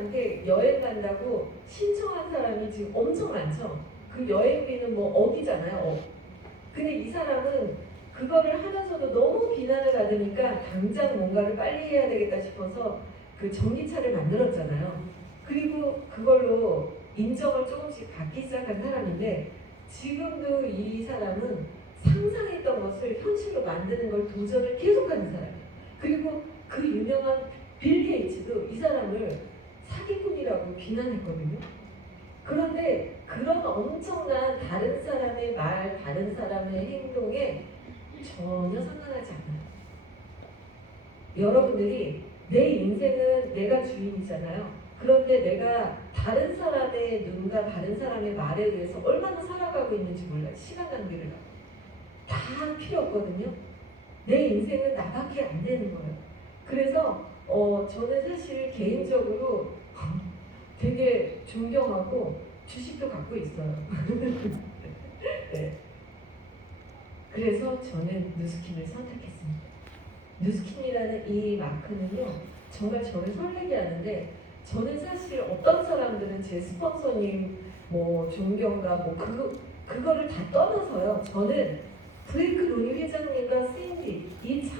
회장한테 여행 간다고 신청한 사람이 지금 엄청 많죠. 그 여행비는 뭐 억이잖아요. 근데 이 사람은 그거를 하면서도 너무 비난을 받으니까 당장 뭔가를 빨리 해야 되겠다 싶어서 그 전기차를 만들었잖아요. 그리고 그걸로 인정을 조금씩 받기 시작한 사람인데 지금도 이 사람은 상상했던 것을 현실로 만드는 걸 도전을 계속하는 사람이에요. 그리고 그 유명한 빌 게이츠도 이 사람을 사기꾼이라고 비난했거든요. 그런데 그런 엄청난 다른 사람의 말, 다른 사람의 행동에 전혀 상관하지 않아요. 여러분들이 내 인생은 내가 주인이잖아요. 그런데 내가 다른 사람의 눈과 다른 사람의 말에 의해서 얼마나 살아가고 있는지 몰라요. 시간 낭비를 하고. 다 필요 없거든요. 내 인생은 나밖에 안 되는 거예요. 그래서 저는 사실 개인적으로 되게 존경하고 주식도 갖고 있어요. 네. 그래서 저는 누스킨을 선택했습니다. 누스킨이라는 이 마크는요, 정말 저를 설레게 하는데, 저는 사실 어떤 사람들은 제 스폰서님, 뭐 존경과 뭐 그거를 다 떠나서요. 저는 브레이크 로니 회장님과 샌디 이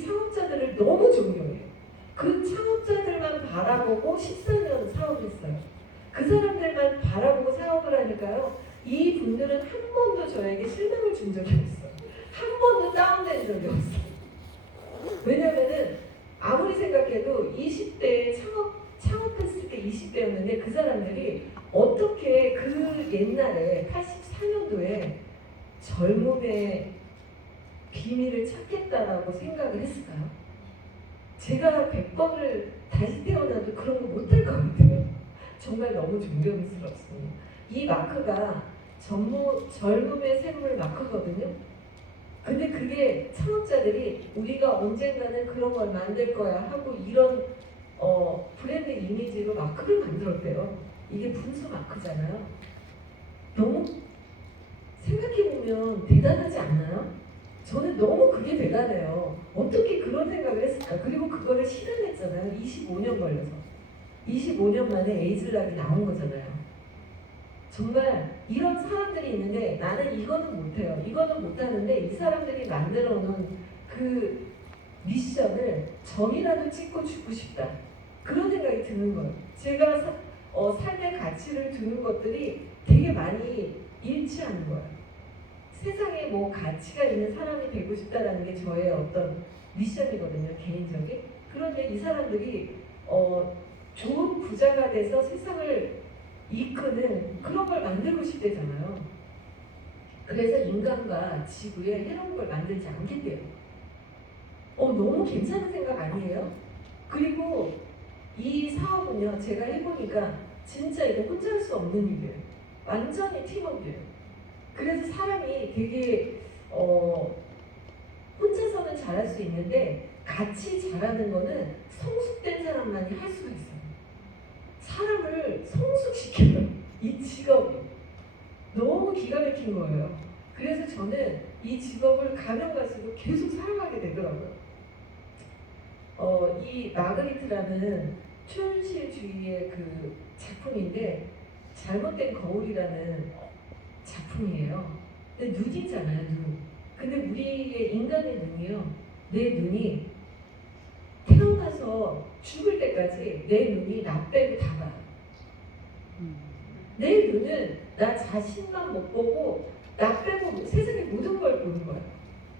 창업자들을 너무 존경해요. 그 창업자들만 바라보고 14년 사업을 했어요. 그 사람들만 바라보고 사업을 하니까요. 이 분들은 한 번도 저에게 실망을 준 적이 없어요. 한 번도 다운된 적이 없어요. 왜냐면은 아무리 생각해도 20대에 창업했을 때 20대였는데 그 사람들이 어떻게 그 옛날에 84년도에 젊음의 비밀을 찾겠다라고 생각을 했을까요? 제가 100번을 다시 태어나도 그런 거 못할 것 같아요. 정말 너무 존경스럽습니다. 이 마크가 젊음의 샘물 마크거든요. 근데 그게 창업자들이 우리가 언젠가는 그런 걸 만들 거야 하고 이런 브랜드 이미지로 마크를 만들었대요. 이게 분수 마크잖아요. 너무 생각해보면 대단하지 않나요? 저는 너무 그게 대단해요. 어떻게 그런 생각을 했을까? 그리고 그거를 실현했잖아요. 25년 걸려서. 25년 만에 에이즐락이 나온 거잖아요. 정말 이런 사람들이 있는데 나는 이거는 못해요. 이거는 못하는데 이 사람들이 만들어 놓은 그 미션을 점이라도 찍고 죽고 싶다. 그런 생각이 드는 거예요. 제가 삶의 가치를 두는 것들이 되게 많이 일치하는 거예요. 세상에 뭐 가치가 있는 사람이 되고 싶다라는 게 저의 어떤 미션이거든요. 개인적인. 그런데 이 사람들이 좋은 부자가 돼서 세상을 이끄는 그런 걸 만들고 싶대잖아요. 그래서 인간과 지구에 해로운 걸 만들지 않겠대요. 너무 괜찮은 생각 아니에요? 그리고 이 사업은요, 제가 해보니까 진짜 이거 혼자 할 수 없는 일이에요. 완전히 팀워크예요. 그래서 사람이 되게 혼자서는 잘할 수 있는데 같이 잘하는 거는 성숙된 사람만이 할 수가 있어요. 사람을 성숙시켜요. 이 직업이 너무 기가 막힌 거예요. 그래서 저는 이 직업을 가면 갈수록 계속 사랑하게 되더라고요. 이 마그리트라는 초현실주의의 그 작품인데 잘못된 거울이라는 작품이에요. 근데 눈이잖아요, 눈. 근데 우리의 인간의 눈이요. 내 눈이 태어나서 죽을 때까지 내 눈이 나 빼고 다 봐요. 내 눈은 나 자신만 못 보고 나 빼고 세상의 모든 걸 보는 거예요.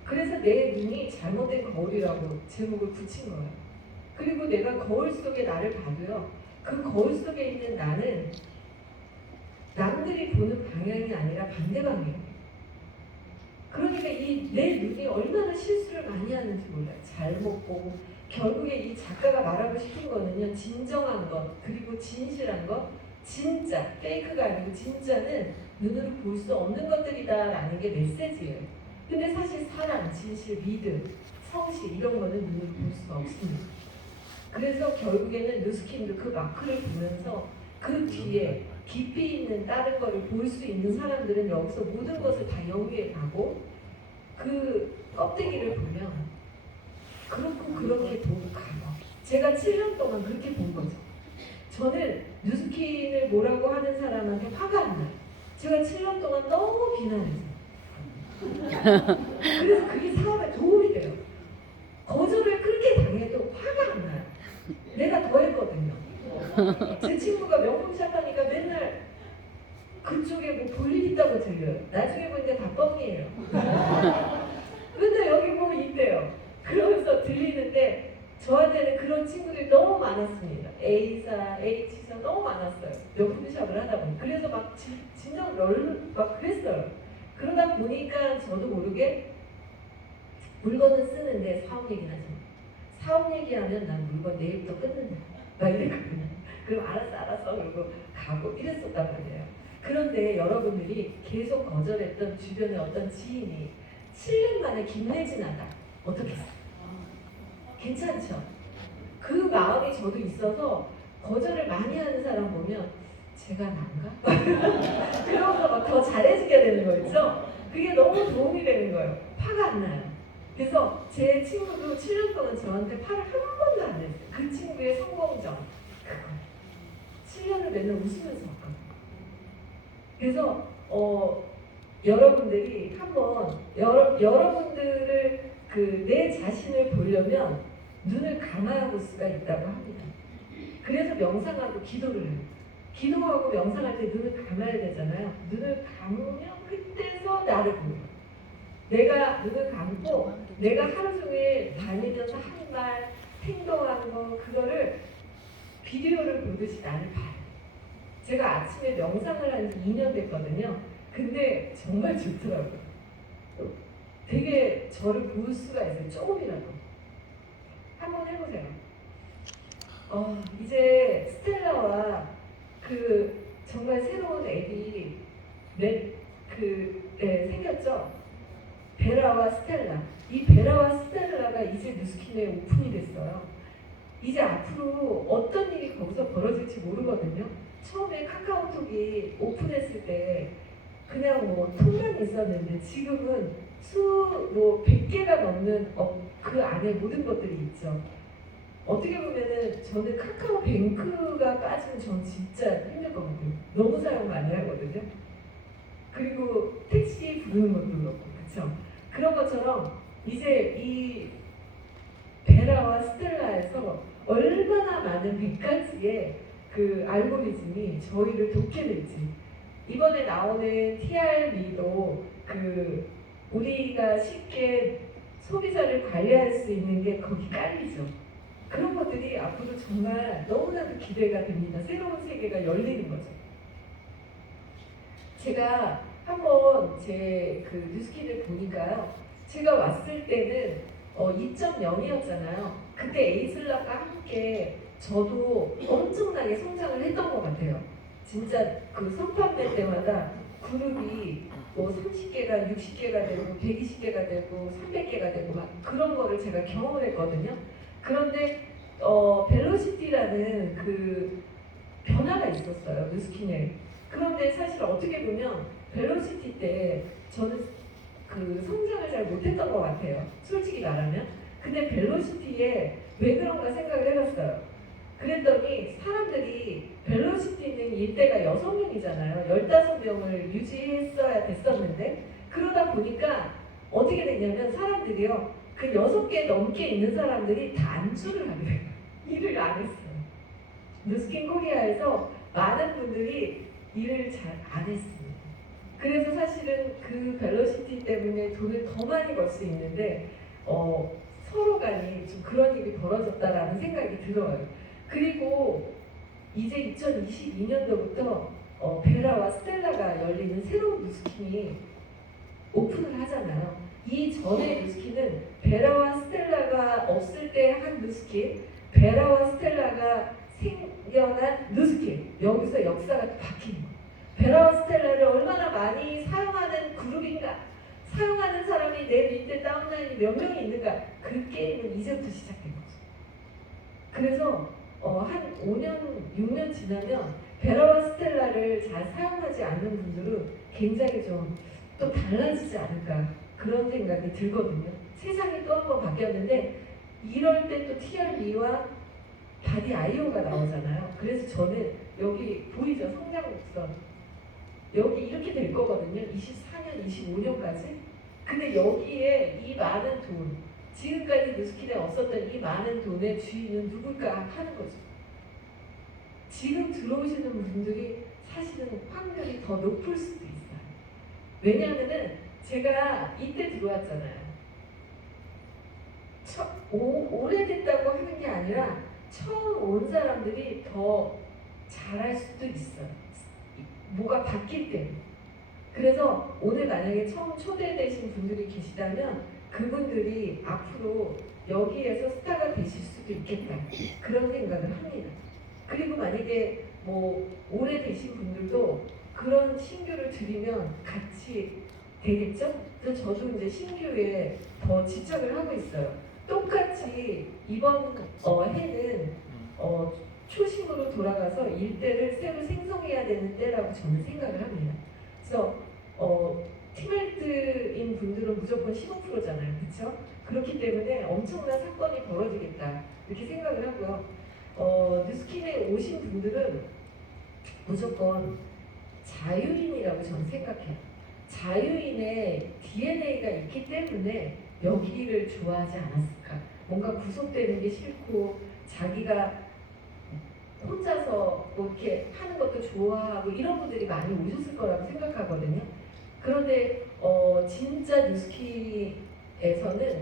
그래서 내 눈이 잘못된 거울이라고 제목을 붙인 거예요. 그리고 내가 거울 속에 나를 봐도요. 그 거울 속에 있는 나는 남들이 보는 방향이 아니라 반대 방향이에요. 그러니까 이 내 눈이 얼마나 실수를 많이 하는지 몰라요. 잘못 보고 결국에 이 작가가 말하고 싶은 거는요. 진정한 것 그리고 진실한 것 진짜 페이크가 아니고 진짜는 눈으로 볼 수 없는 것들이다라는 게 메시지예요. 근데 사실 사랑, 진실, 믿음, 성실 이런 거는 눈으로 볼 수가 없습니다. 그래서 결국에는 누스킨도 그 마크를 보면서 그 뒤에 깊이 있는 다른 거를 볼 수 있는 사람들은 여기서 모든 것을 다 영위해 가고 그 껍데기를 보면 그렇고 그렇게 보고 가요. 제가 7년 동안 그렇게 본 거죠. 저는 뉴스킨을 뭐라고 하는 사람한테 화가 안 나요. 제가 7년 동안 너무 비난했어요. 그래서 그게 사업에 도움이 돼요. 거절을 그렇게 당해도 화가 안 나요. 내가 더 했거든요. 제 친구가 명품샵 하니까 맨날 그쪽에 뭐 볼일 있다고 들려요. 나중에 보니까 다 뻥이에요. 근데 여기 뭐 있대요. 그러면서 들리는데 저한테는 그런 친구들이 너무 많았습니다. A사, H사 너무 많았어요. 명품샵을 하다 보니. 그래서 막 진정 막 그랬어요. 그러다 보니까 저도 모르게 물건은 쓰는데 사업 얘기는 하지 마. 사업 얘기하면 난 물건 내일부터 끊는다. 막 이랬거든요. 그럼 알았어 그러고 가고 이랬었단 말이에요. 그런데 여러분들이 계속 거절했던 주변의 어떤 지인이 7년 만에 김내진하다. 어떻게 했어요? 괜찮죠? 그 마음이 저도 있어서 거절을 많이 하는 사람 보면 제가 난가? 그러면서 막 더 잘해지게 되는 거 있죠? 그게 너무 도움이 되는 거예요. 화가 안 나요. 그래서 제 친구도 7년 동안 저한테 화를 한 번도 안 냈어요. 그 친구의 성공적 그거 7년을 맨날 웃으면서 왔거든요. 그래서 여러분들이 한번 여러분들을 내 자신을 보려면 눈을 감아볼 수가 있다고 합니다. 그래서 명상하고 기도를 해요. 기도하고 명상할 때 눈을 감아야 되잖아요. 눈을 감으면 그때서 나를 보는 거예요. 내가 눈을 감고 내가 하루 종일 다니면서 한 말, 행동하는 거 그거를 비디오를 보듯이 나를 봐요. 제가 아침에 명상을 한 지 2년 됐거든요. 근데 정말 좋더라고요. 되게 저를 볼 수가 있어요. 조금이라도. 한번 해보세요. 이제 스텔라와 정말 새로운 앱이 생겼죠. 베라와 스텔라. 이 베라와 스텔라가 이제 뉴스킨에 오픈이 됐어요. 이제 앞으로 어떤 일이 거기서 벌어질지 모르거든요. 처음에 카카오톡이 오픈했을 때 그냥 뭐 톡만 있었는데 지금은 100개가 넘는 그 안에 모든 것들이 있죠. 어떻게 보면은 저는 카카오뱅크가 빠지면 전 진짜 힘들 것 같아요. 너무 사용 많이 하거든요. 그리고 택시 부르는 것도 그렇고, 그쵸? 그런 것처럼 이제 이 베라와 스텔라에서 얼마나 많은 100가지의 그 알고리즘이 저희를 돕게 될지. 이번에 나오는 TRB도 우리가 쉽게 소비자를 관리할 수 있는 게 거기 깔리죠. 그런 것들이 앞으로 정말 너무나도 기대가 됩니다. 새로운 세계가 열리는 거죠. 제가 한번 제 뉴스킨을 보니까요. 제가 왔을 때는 2.0이었잖아요. 그때 에이슬라가 함께 저도 엄청나게 성장을 했던 것 같아요. 진짜 선판매 때마다 그룹이 뭐 30개가 60개가 되고 120개가 되고 300개가 되고 막 그런 거를 제가 경험을 했거든요. 그런데 벨로시티라는 변화가 있었어요. 뉴스킨에. 그런데 사실 어떻게 보면 벨로시티 때 저는 성장을 잘 못했던 것 같아요. 솔직히 말하면. 근데 벨로시티에 왜 그런가 생각을 해봤어요. 그랬더니 사람들이 벨로시티는 이때가 6명이잖아요. 15명을 유지했어야 됐었는데 그러다 보니까 어떻게 됐냐면 사람들이요. 그 6개 넘게 있는 사람들이 다 안주를 하게 돼요. 일을 안 했어요. 뉴스킨 코리아에서 많은 분들이 일을 잘 안 했습니다. 그래서 사실은 그 벨로시티 때문에 돈을 더 많이 벌 수 있는데 서로 간이 좀 그런 일이 벌어졌다라는 생각이 들어요. 그리고 이제 2022년도부터 베라와 스텔라가 열리는 새로운 뉴스킨이 오픈을 하잖아요. 이 전에 뉴스킨은 베라와 스텔라가 없을 때 한 뉴스킨, 베라와 스텔라가 생겨난 뉴스킨, 여기서 역사가 바뀌는 거예요. 베라와 스텔라를 얼마나 많이 사용하는 그룹인가, 사용하는 사람이 내 밑에 다운라인이 몇 명이 있는가, 그 게임은 이제부터 시작된 거죠. 그래서 한 5년, 6년 지나면 베라와 스텔라를 잘 사용하지 않는 분들은 굉장히 좀 또 달라지지 않을까 그런 생각이 들거든요. 세상이 또 한 번 바뀌었는데 이럴 때 또 TRB와 바디 아이오가 나오잖아요. 그래서 저는 여기 보이죠? 성장곡선. 여기 이렇게 될 거거든요. 24년, 25년까지. 근데 여기에 이 많은 돈, 지금까지 누스킨에 없었던 이 많은 돈의 주인은 누굴까 하는 거죠. 지금 들어오시는 분들이 사실은 확률이 더 높을 수도 있어요. 왜냐하면은 제가 이때 들어왔잖아요. 오래됐다고 하는 게 아니라 처음 온 사람들이 더 잘할 수도 있어요. 뭐가 바뀔 때. 그래서 오늘 만약에 처음 초대되신 분들이 계시다면 그분들이 앞으로 여기에서 스타가 되실 수도 있겠다. 그런 생각을 합니다. 그리고 만약에 뭐 오래 되신 분들도 그런 신규를 들이면 같이 되겠죠? 그래서 저도 이제 신규에 더 집착을 하고 있어요. 똑같이 이번 해는 초심으로 돌아가서 일대를 새로 생성해야 되는 때라고 저는 생각을 합니다. 그래서 팀헬트인 분들은 무조건 15%잖아요. 그렇죠? 그렇기 때문에 엄청난 사건이 벌어지겠다. 이렇게 생각을 하고요. 뉴스킨에 오신 분들은 무조건 자유인이라고 저는 생각해요. 자유인의 DNA가 있기 때문에 여기를 좋아하지 않았을까. 뭔가 구속되는 게 싫고 자기가 혼자서 뭐 이렇게 하는 것도 좋아하고 이런 분들이 많이 오셨을 거라고 생각하거든요. 그런데 진짜 뉴스키에서는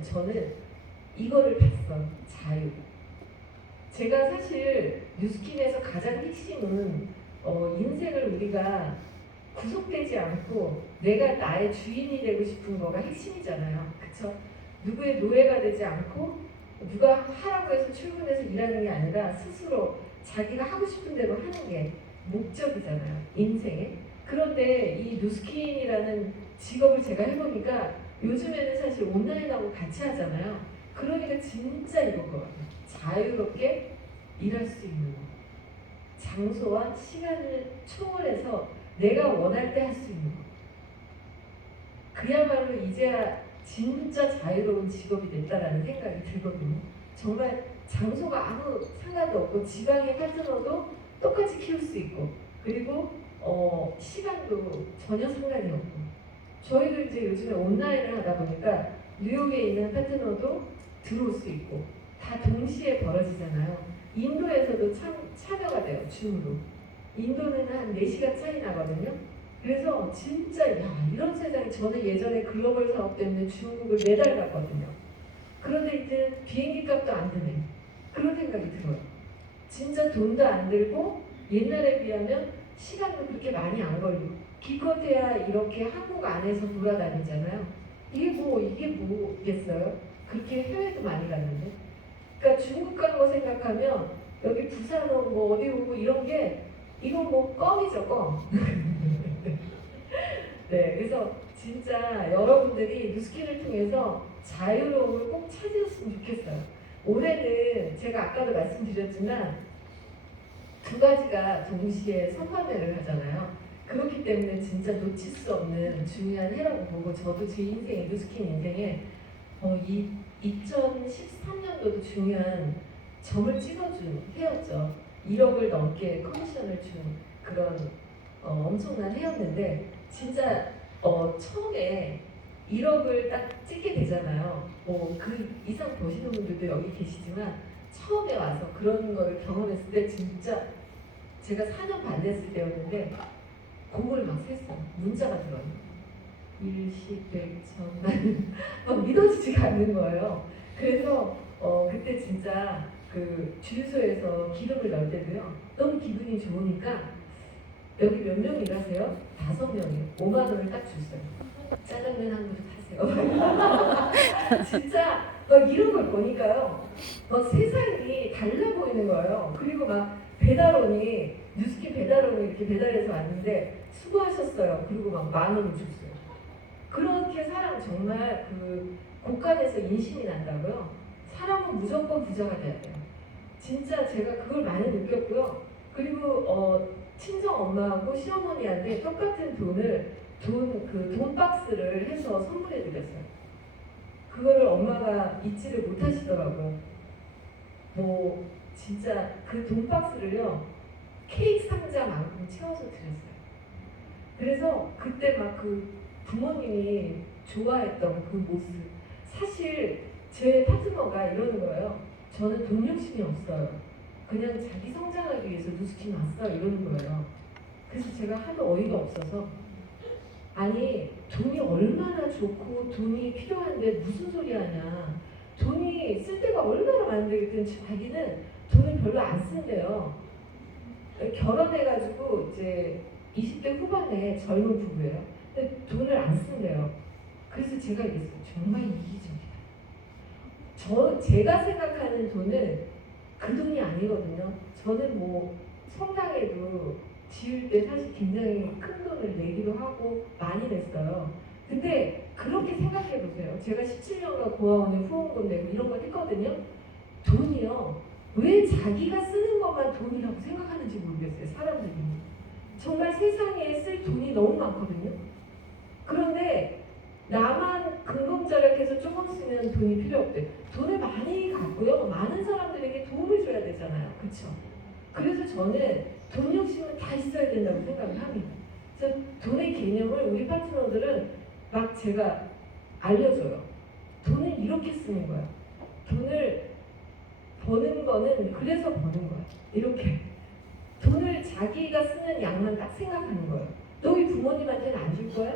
저는 이거를 봤어요. 자유. 제가 사실 뉴스킨에서 가장 핵심은 인생을 우리가 구속되지 않고 내가 나의 주인이 되고 싶은 거가 핵심이잖아요. 그쵸? 누구의 노예가 되지 않고 누가 하라고 해서 출근해서 일하는 게 아니라 스스로 자기가 하고 싶은 대로 하는 게 목적이잖아요. 인생에. 그런데 이 뉴스킨이라는 직업을 제가 해보니까 요즘에는 사실 온라인하고 같이 하잖아요. 그러니까 진짜 이건 것 같아요. 자유롭게 일할 수 있는 거. 장소와 시간을 초월해서 내가 원할 때 할 수 있는 거. 그야말로 이제야 진짜 자유로운 직업이 됐다라는 생각이 들거든요. 정말 장소가 아무 상관도 없고 지방의 파트너도 똑같이 키울 수 있고 그리고 시간도 전혀 상관이 없고 저희도 이제 요즘에 온라인을 하다 보니까 뉴욕에 있는 파트너도 들어올 수 있고 다 동시에 벌어지잖아요. 인도에서도 참여가 돼요. 줌으로. 인도는 한 4시간 차이 나거든요. 그래서 진짜 이런 세상에 저는 예전에 글로벌 사업 때문에 중국을 매달 갔거든요. 그런데 이제 비행기 값도 안 드네. 그런 생각이 들어요. 진짜 돈도 안 들고 옛날에 비하면 시간도 그렇게 많이 안 걸리고 기껏해야 이렇게 한국 안에서 돌아다니잖아요. 이게 뭐겠어요? 그렇게 해외도 많이 갔는데. 그러니까 중국 가는 거 생각하면 여기 부산 오고 뭐 어디 오고 이런 게 이건 뭐 껌이죠, 껌. 네, 그래서 진짜 여러분들이 뉴스킨을 통해서 자유로움을 꼭 찾으셨으면 좋겠어요. 올해는 제가 아까도 말씀드렸지만 2가지가 동시에 성화매를 하잖아요. 그렇기 때문에 진짜 놓칠 수 없는 중요한 해라고 보고 저도 제 인생에 뉴스킨 인생에 이 2013년도도 중요한 점을 찍어준 해였죠. 1억을 넘게 커미션을 준 그런 엄청난 해였는데 진짜 처음에 1억을 딱 찍게 되잖아요. 그 이상 보시는 분들도 여기 계시지만 처음에 와서 그런 걸 경험했을 때 진짜 제가 4년 반 됐을 때였는데 곡을 막 셌어요. 문자가 들어요. 일십, 백, 천만 막 믿어지지가 않는 거예요. 그래서 그때 진짜 그 주유소에서 기름을 넣을 때도요. 너무 기분이 좋으니까 여기 몇 명 일하세요? 5명이요. 5만 원을 딱 줬어요. 짜장면 한 그릇 하세요. 진짜 막 이런 걸 보니까요. 막 세상이 달라 보이는 거예요. 그리고 막 배달원이 뉴스킨 배달원이 이렇게 배달해서 왔는데 수고하셨어요. 그리고 막 10,000원을 줬어요. 그렇게 사람 정말 그 곳간에서 인심이 난다고요. 사람은 무조건 부자가 돼야 돼요. 진짜 제가 그걸 많이 느꼈고요. 그리고 친정 엄마하고 시어머니한테 똑같은 돈 박스를 해서 선물해 드렸어요. 그거를 엄마가 잊지를 못하시더라고요. 뭐 진짜 그 돈 박스를요 케이크 상자만큼 채워서 드렸어요. 그래서 그때 막 그 부모님이 좋아했던 그 모습, 사실 제 파트너가 이러는 거예요. 저는 돈 욕심이 없어요. 그냥 자기 성장하기 위해서 누스킨 왔어요. 이러는 거예요. 그래서 제가 하도 어이가 없어서, 아니 돈이 얼마나 좋고 돈이 필요한데 무슨 소리 하냐. 돈이 쓸 데가 얼마나 많은데 그랬더니 자기는 돈을 별로 안 쓴대요. 결혼해가지고 이제 20대 후반에 젊은 부부예요. 근데 돈을 안 쓴대요. 그래서 제가 얘기했어요. 정말 이기적이다. 제가 생각하는 돈은 그 돈이 아니거든요. 저는 뭐 성당에도 지을 때 사실 굉장히 큰 돈을 내기도 하고 많이 냈어요. 근데 그렇게 생각해 보세요. 제가 17년간 고아원에 후원금 내고 이런 걸 했거든요. 돈이요. 왜 자기가 쓰는 것만 돈이라고 생각하는지 모르겠어요. 사람들이. 정말 세상에 쓸 돈이 너무 많거든요. 그런데 나만 근검절약해서 조금 쓰면 돈이 필요 없대. 돈을 많이 갖고요. 많은 사람들에게 도움을 줘야 되잖아요. 그렇죠? 그래서 저는 돈 욕심은 다 있어야 된다고 생각을 합니다. 그래서 돈의 개념을 우리 파트너들은 막 제가 알려줘요. 돈은 이렇게 쓰는 거야. 돈을 버는 거는 그래서 버는 거야. 이렇게. 돈을 자기가 쓰는 양만 딱 생각하는 거예요. 너희 부모님한테는 안 줄 거야?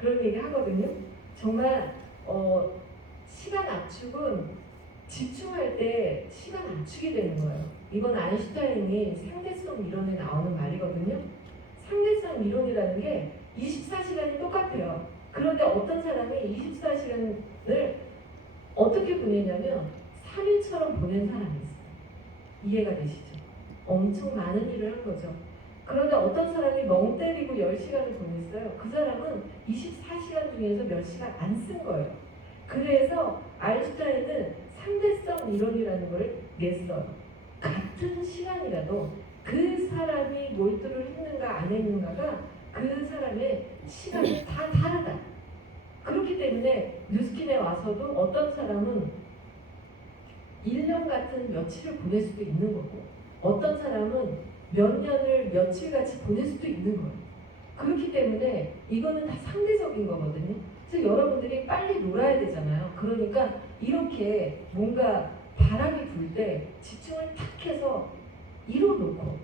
그런 얘기 하거든요. 정말 시간 압축은 집중할 때 시간 압축이 되는 거예요. 이건 아인슈타인이 상대성 이론에 나오는 말이거든요. 상대성 이론이라는 게 24시간이 똑같아요. 그런데 어떤 사람이 24시간을 어떻게 보내냐면 3일처럼 보낸 사람이 있어요. 이해가 되시죠? 엄청 많은 일을 한 거죠. 그런데 어떤 사람이 멍 때리고 10시간을 보냈어요. 그 사람은 24시간 중에서 몇 시간 안 쓴 거예요. 그래서 아인슈타인은 상대성 이론이라는 걸 냈어요. 같은 시간이라도 그 사람이 몰두를 했는가 안 했는가가 그 사람의 시간이 다 다르다. 그렇기 때문에 뉴스킨에 와서도 어떤 사람은 1년 같은 며칠을 보낼 수도 있는 거고, 어떤 사람은 몇 년을 며칠같이 보낼 수도 있는 거예요. 그렇기 때문에 이거는 다 상대적인 거거든요. 그래서 여러분들이 빨리 놀아야 되잖아요. 그러니까 이렇게 뭔가 바람이 불 때 집중을 탁 해서 이뤄놓고,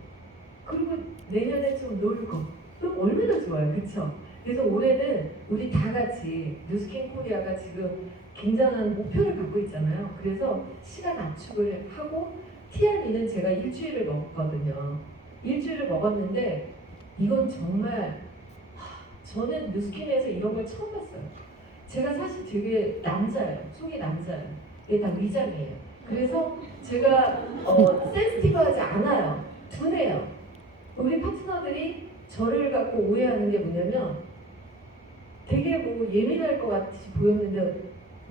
그리고 내년에 좀 놀고, 그럼 얼마나 좋아요. 그쵸? 그래서 올해는 우리 다 같이 뉴스킨 코리아가 지금 굉장한 목표를 갖고 있잖아요. 그래서 시간 압축을 하고, TRB는 제가 일주일을 먹었거든요. 일주일을 먹었는데 이건 정말 저는 뉴스킨에서 이런 걸 처음 봤어요. 제가 사실 되게 남자예요. 속이 남자예요. 이게 다 위장이에요. 그래서 제가 센시티브하지 않아요. 둔해요. 우리 파트너들이 저를 갖고 오해하는 게 뭐냐면 되게 뭐 예민할 것 같이 보였는데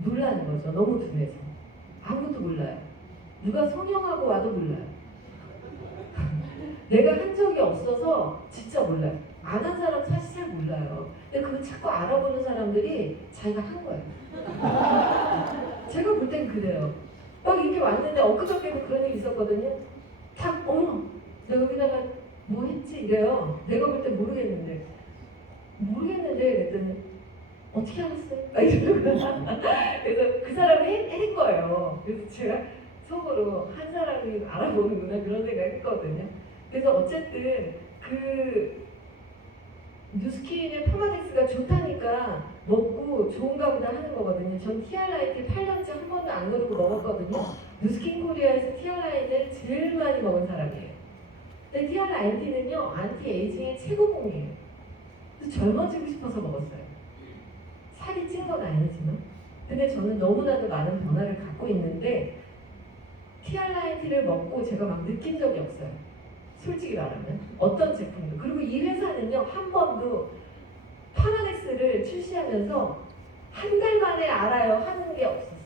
놀라는 거죠. 너무 둔해서. 아무도 몰라요. 누가 성형하고 와도 몰라요. 내가 한 적이 없어서 진짜 몰라요. 안 한 사람 사실 잘 몰라요. 근데 그거 자꾸 알아보는 사람들이 자기가 한 거예요. 제가 볼 땐 그래요. 막 이렇게 왔는데 엊그저께도 그런 일이 있었거든요. 탁 어머 내가 여기다가 뭐 했지 이래요. 내가 볼 땐 모르겠는데 그랬더니 어떻게 알았어요? 그래서 그 사람이 한 거예요. 그래서 제가 속으로 한 사람이 알아보는구나 그런 생각 했거든요. 그래서 어쨌든 그 뉴스킨의 파마덱스가 좋다니까 먹고 좋은가 보다 하는 거거든요. 전 티알라이트 8년째 한 번도 안 그러고 먹었거든요. 뉴스킨 코리아에서 티알라이트를 제일 많이 먹은 사람이에요. 근데 티알라이트는요 안티에이징의 최고봉이에요. 그래서 젊어지고 싶어서 먹었어요. 살이 찐 건 아니지만. 근데 저는 너무나도 많은 변화를 갖고 있는데 티알라이트를 먹고 제가 막 느낀 적이 없어요. 솔직히 말하면 어떤 제품도. 그리고 이 회사는요 한 번도 파마덱스를 출시하면서 한 달 만에 알아요 하는 게 없었어요.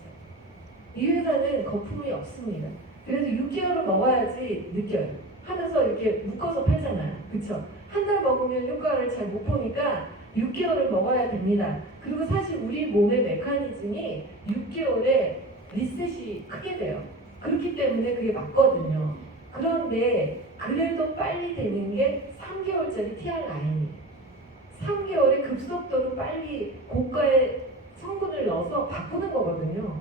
이 회사는 거품이 없습니다. 그래서 6개월을 먹어야지 느껴요. 하면서 이렇게 묶어서 팔잖아요. 그쵸? 한 달 먹으면 효과를 잘 못 보니까 6개월을 먹어야 됩니다. 그리고 사실 우리 몸의 메커니즘이 6개월에 리셋이 크게 돼요. 그렇기 때문에 그게 맞거든요. 그런데 그래도 빨리 되는 게 3개월짜리 TR 라인이 3개월에 급속도로 빨리 고가의 성분을 넣어서 바꾸는 거거든요.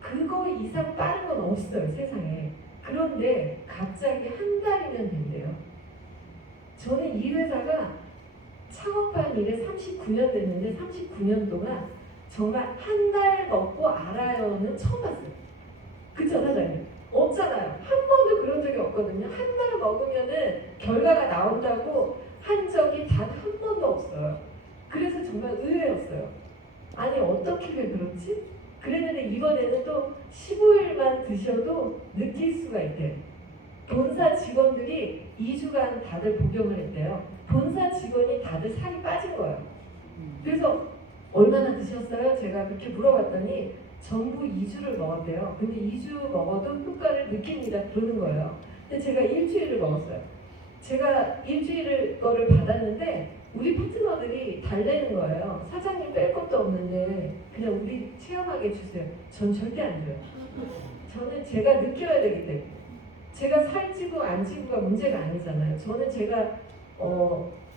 그거 이상 빠른 건 없어요, 세상에. 그런데 갑자기 한 달이면 된대요. 저는 이 회사가 창업한 이래 39년 됐는데 39년 동안 정말 한 달 먹고 알아요는 처음 봤어요. 그쵸, 사장님? 없잖아요. 한 번도 그런 적이 없거든요. 한 달 먹으면은 결과가 나온다고 한 적이 단 한 번도 없어요. 그래서 정말 의외였어요. 아니 어떻게 그렇지? 그랬는데 이번에는 또 15일만 드셔도 느낄 수가 있대요. 본사 직원들이 2주간 다들 복용을 했대요. 본사 직원이 다들 살이 빠진 거예요. 그래서 얼마나 드셨어요? 제가 그렇게 물어봤더니 전부 2주를 먹었대요. 근데 2주 먹어도 효과를 느낍니다. 그러는 거예요. 근데 제가 일주일을 먹었어요. 제가 일주일 거를 받았는데 우리 파트너들이 달래는 거예요. 사장님 뺄 것도 없는데 그냥 우리 체험하게 해주세요. 전 절대 안 줘요. 저는 제가 느껴야 되기 때문에. 제가 살찌고 안 찌고가 문제가 아니잖아요. 저는 제가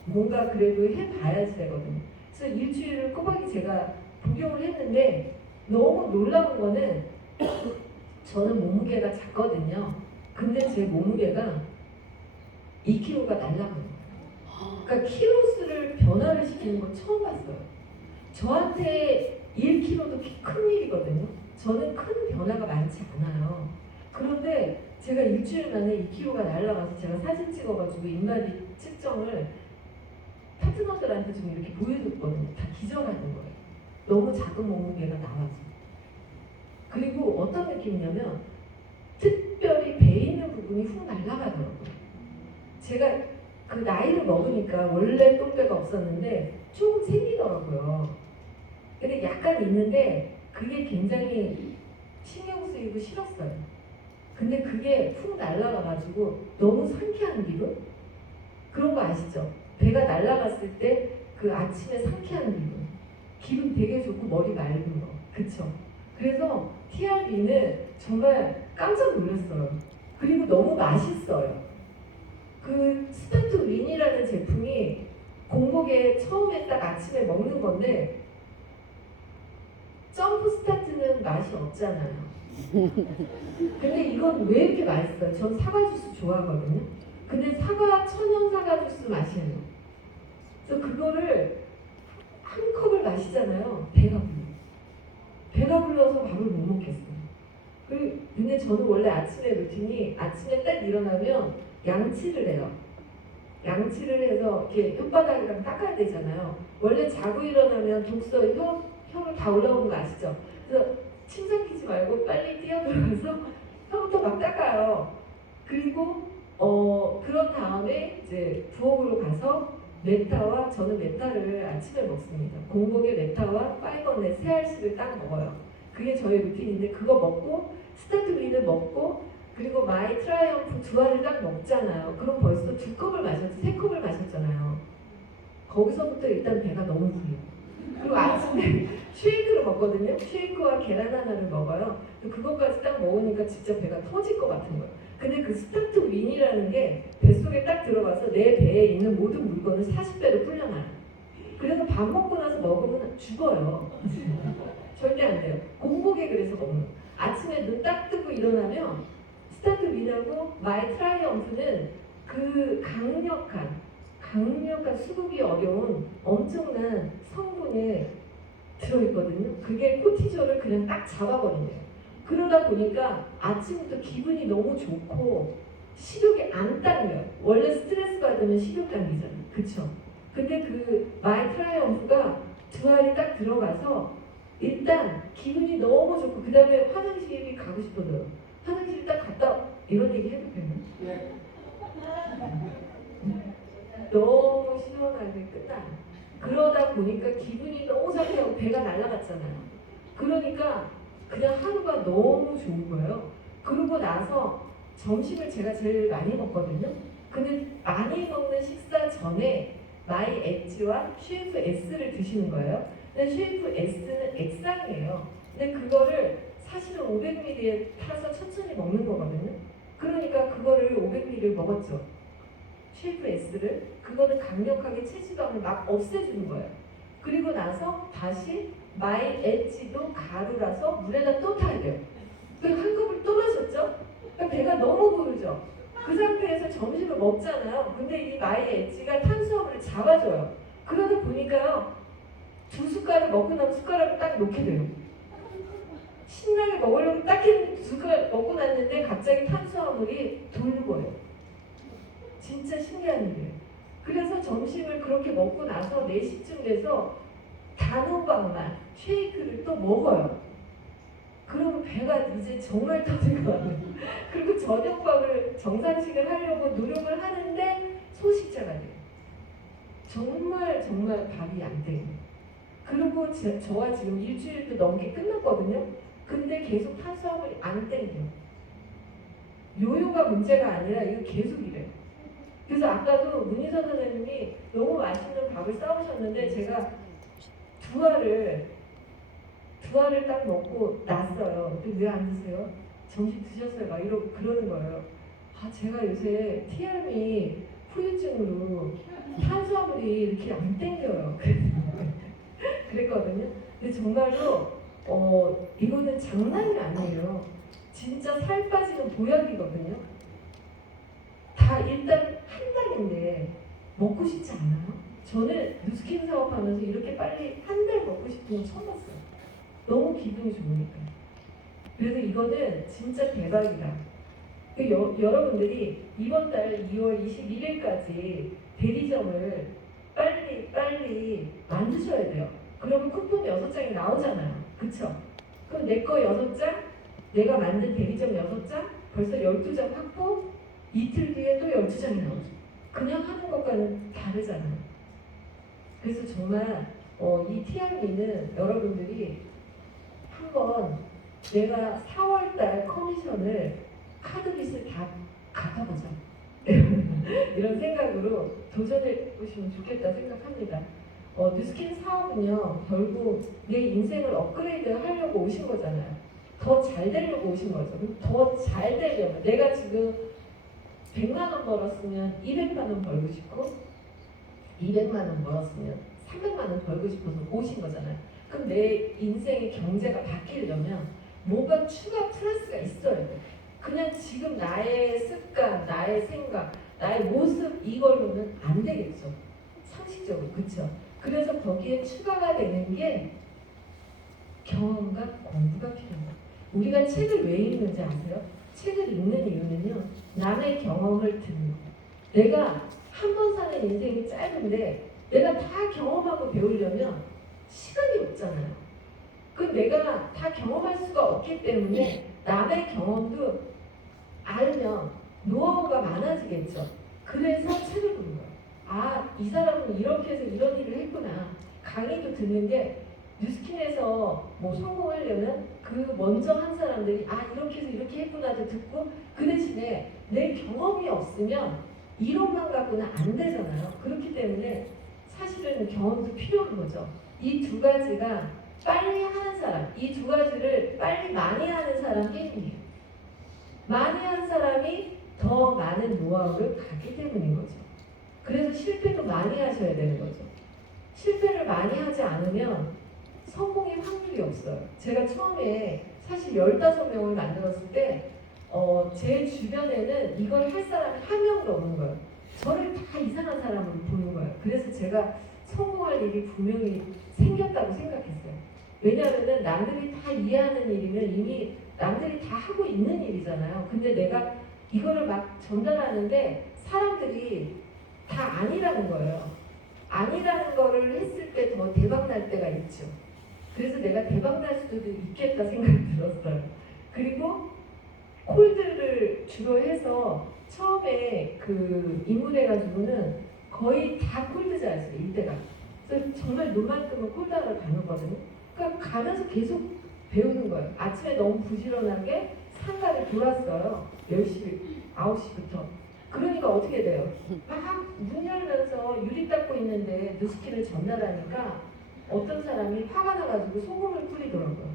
뭔가 그래도 해봐야지 되거든요. 그래서 일주일을 꼬박이 제가 복용을 했는데 너무 놀라운 거는 저는 몸무게가 작거든요. 근데 제 몸무게가 2kg가 날아가는 거예요. 그러니까 키로수를 변화를 시키는 건 처음 봤어요. 저한테 1kg도 큰 일이거든요. 저는 큰 변화가 많지 않아요. 그런데 제가 일주일 만에 2kg가 날아가서 제가 사진 찍어가지고 인바디 측정을 파트너들한테 좀 이렇게 보여줬거든요. 다 기절하는 거예요. 너무 작은 몸무게가 나와서. 그리고 어떤 느낌이냐면 특별히 배 있는 부분이 훅 날아가더라고요. 제가 그 나이를 먹으니까 원래 똥배가 없었는데 조금 생기더라고요. 근데 약간 있는데 그게 굉장히 신경 쓰이고 싫었어요. 근데 그게 훅 날아가가지고 너무 상쾌한 기분? 그런 거 아시죠? 배가 날아갔을 때 그 아침에 상쾌한 기분. 기분 되게 좋고 머리 맑은 거. 그쵸? 그래서 TRB는 정말 깜짝 놀랐어요. 그리고 너무 맛있어요. 그 스타트 윈이라는 제품이 공복에 처음에 딱 아침에 먹는 건데 점프 스타트는 맛이 없잖아요. 근데 이건 왜 이렇게 맛있어요? 전 사과 주스 좋아하거든요. 근데 천연 사과 주스 맛이에요. 그래서 그거를 한 컵을 마시잖아요. 배가 불러요. 배가 불러서 밥을 못 먹겠어요. 근데 저는 원래 아침에 루틴이 아침에 딱 일어나면 양치를 해요. 양치를 해서 이렇게 혓바닥이랑 닦아야 되잖아요. 원래 자고 일어나면 독서 혀로 다 올라오는 거 아시죠? 그래서 침 삼키지 말고 빨리 뛰어들어가서 혀부터 막 닦아요. 그리고 그런 다음에 이제 부엌으로 가서 메타와 저는 메타를 아침에 먹습니다. 공복에 메타와 파이버넷 세 알씩을 딱 먹어요. 그게 저의 루틴인데 그거 먹고 스타트 윈을 먹고 그리고 마이 트라이엄프 두 알을 딱 먹잖아요. 그럼 벌써 2컵을 마셨지 3컵을 마셨잖아요. 거기서부터 일단 배가 너무 불러요. 그리고 아침에 쉐이크를 먹거든요. 쉐이크와 계란 하나를 먹어요. 그것까지 딱 먹으니까 진짜 배가 터질 것 같은 거예요. 근데 그 스타트 윈이라는 게 뱃속에 딱 들어가서 내 배에 있는 모든 물건을 40배로 불려놔요. 그래서 밥 먹고 나서 먹으면 죽어요. 절대 안 돼요. 공복에 그래서 먹는 거예요. 아침에 눈 딱 뜨고 일어나면 스타트 윈하고 마이 트라이엄프는 그 강력한 수급이 어려운 엄청난 성분에 들어있거든요. 그게 코티졸을 그냥 딱 잡아버린대요. 그러다 보니까 아침부터 기분이 너무 좋고 식욕이 안 당겨요. 원래 스트레스 받으면 식욕 당기잖아요. 그쵸? 근데 그 마이 트라이엄프가 두 알이 딱 들어가서 일단 기분이 너무 좋고 그 다음에 화장실이 가고 싶어져요. 화장실 딱 갔다 이런 얘기 해도 되나요? 네. 너무 시원하게 끝나요. 그러다 보니까 기분이 너무 상쾌하고 배가 날아갔잖아요. 그러니까 그냥 하루가 너무 좋은 거예요. 그러고 나서 점심을 제가 제일 많이 먹거든요. 근데 많이 먹는 식사 전에 마이 엣지와 쉐이프 S를 드시는 거예요. 근데 쉐이프 S는 액상이에요. 근데 그거를 사실은 500ml에 타서 천천히 먹는 거거든요. 그러니까 그거를 500ml 먹었죠. 쉐이프 S를. 그거는 강력하게 체지방을 막 없애주는 거예요. 그리고 나서 다시 마이 엣지도 가루라서 물에다 또 타야 돼요. 그 한꺼번에 또 마셨죠? 그러니까 배가 너무 부르죠. 그 상태에서 점심을 먹잖아요. 근데 이 마이 엣지가 탄수화물을 잡아줘요. 그러다 보니까요, 2숟가락 먹고 나면 숟가락을 딱 놓게 돼요. 신나게 먹으려고 딱 했는데 2숟가락 먹고 났는데 갑자기 탄수화물이 도는 거예요. 진짜 신기한 일이에요. 그래서 점심을 그렇게 먹고 나서 4시쯤 돼서 단호박만 쉐이크를 또 먹어요. 그러면 배가 이제 정말 터질 것 같아요. 그리고 저녁밥을 정상식을 하려고 노력을 하는데 소식자가 돼요. 정말 밥이 안 돼요. 그리고 저와 지금 일주일도 넘게 끝났거든요. 근데 계속 탄수화물이 안 땡겨요. 요요가 문제가 아니라 이거 계속 이래요. 그래서 아까도 문희선 선생님이 너무 맛있는 밥을 싸우셨는데 제가 두 알을 딱 먹고 났어요. 근데 왜 안 드세요? 점심 드셨어요? 막 그러는 거예요. 아, 제가 요새 TMI 후유증으로 탄수화물이 이렇게 안 땡겨요. 그랬거든요. 근데 정말로 이거는 장난이 아니에요. 진짜 살 빠지는 보약이거든요. 다 일단 한 달인데 먹고 싶지 않아요? 저는 누스킨 사업하면서 이렇게 빨리 한 달 먹고 싶은 거 처음 봤어요. 너무 기분이 좋으니까. 그래서 이거는 진짜 대박이다. 여러분들이 이번 달 2월 21일까지 대리점을 빨리 만드셔야 돼요. 그러면 쿠폰 6장이 나오잖아요. 그쵸? 그럼 내 거 6장, 내가 만든 대리점 6장, 벌써 12장 확보, 이틀 뒤에 또 12장이 나오죠. 그냥 하는 것과는 다르잖아요. 그래서 정말 이 TRB는 여러분들이 한번 내가 4월달 커미션을 카드빚을 다 갚아보자. 이런 생각으로 도전해 보시면 좋겠다 생각합니다. 뉴스킨 사업은요, 결국 내 인생을 업그레이드 하려고 오신 거잖아요. 더 잘 되려고 오신 거죠. 더 잘 되려면 내가 지금 100만 원 벌었으면 200만 원 벌고 싶고 200만 원 벌었으면 300만 원 벌고 싶어서 오신 거잖아요. 그럼 내 인생의 경제가 바뀌려면 뭔가 추가 플러스가 있어야 돼. 그냥 지금 나의 습관, 나의 생각, 나의 모습 이걸로는 안 되겠죠. 상식적으로. 그렇죠? 그래서 거기에 추가가 되는 게 경험과 공부가 필요해요. 우리가 책을 왜 읽는지 아세요? 책을 읽는 이유는요, 남의 경험을 듣는 거예요. 내가 한 번 사는 인생이 짧은데 내가 다 경험하고 배우려면 시간이 없잖아요. 그 내가 다 경험할 수가 없기 때문에 남의 경험도 알면 노하우가 많아지겠죠. 그래서 책을 보는 거예요. 아, 이 사람은 이렇게 해서 이런 일을 했구나. 강의도 듣는 게 뉴스킨에서 뭐 성공하려면 그 먼저 한 사람들이 아, 이렇게 해서 이렇게 했구나도 듣고 그 대신에 내 경험이 없으면 이론만 갖고는 안 되잖아요. 그렇기 때문에 사실은 경험도 필요한 거죠. 이 두 가지가 빨리 하는 사람, 이 두 가지를 빨리 많이 하는 사람 게임이에요. 많이 한 사람이 더 많은 노하우를 갖기 때문인 거죠. 그래서 실패도 많이 하셔야 되는 거죠. 실패를 많이 하지 않으면 성공의 확률이 없어요. 제가 처음에 사실 15명을 만들었을 때 제 주변에는 이걸 할 사람이 한 명도 없는 거예요. 저를 다 이상한 사람으로 보는 거예요. 그래서 제가 성공할 일이 분명히 생겼다고 생각했어요. 왜냐하면 남들이 다 이해하는 일이면 이미 남들이 다 하고 있는 일이잖아요. 근데 내가 이거를 막 전달하는데 사람들이 다 아니라는 거예요. 아니라는 거를 했을 때 더 대박 날 때가 있죠. 그래서 내가 대박 날 수도 있겠다 생각이 들었어요. 그리고 콜드를 주로 해서 처음에 그 입문해가지고는 거의 다 콜드자였어요. 이때가. 그래서 정말 눈만 뜨면 콜드하러 가거든요. 그러니까 가면서 계속 배우는 거예요. 아침에 너무 부지런하게 상가를 돌았어요. 10시, 9시부터. 그러니까 어떻게 돼요? 막 문 열면서 유리 닦고 있는데 뉴스킨을 전달하니까 어떤 사람이 화가 나가지고 소금을 뿌리더라고요.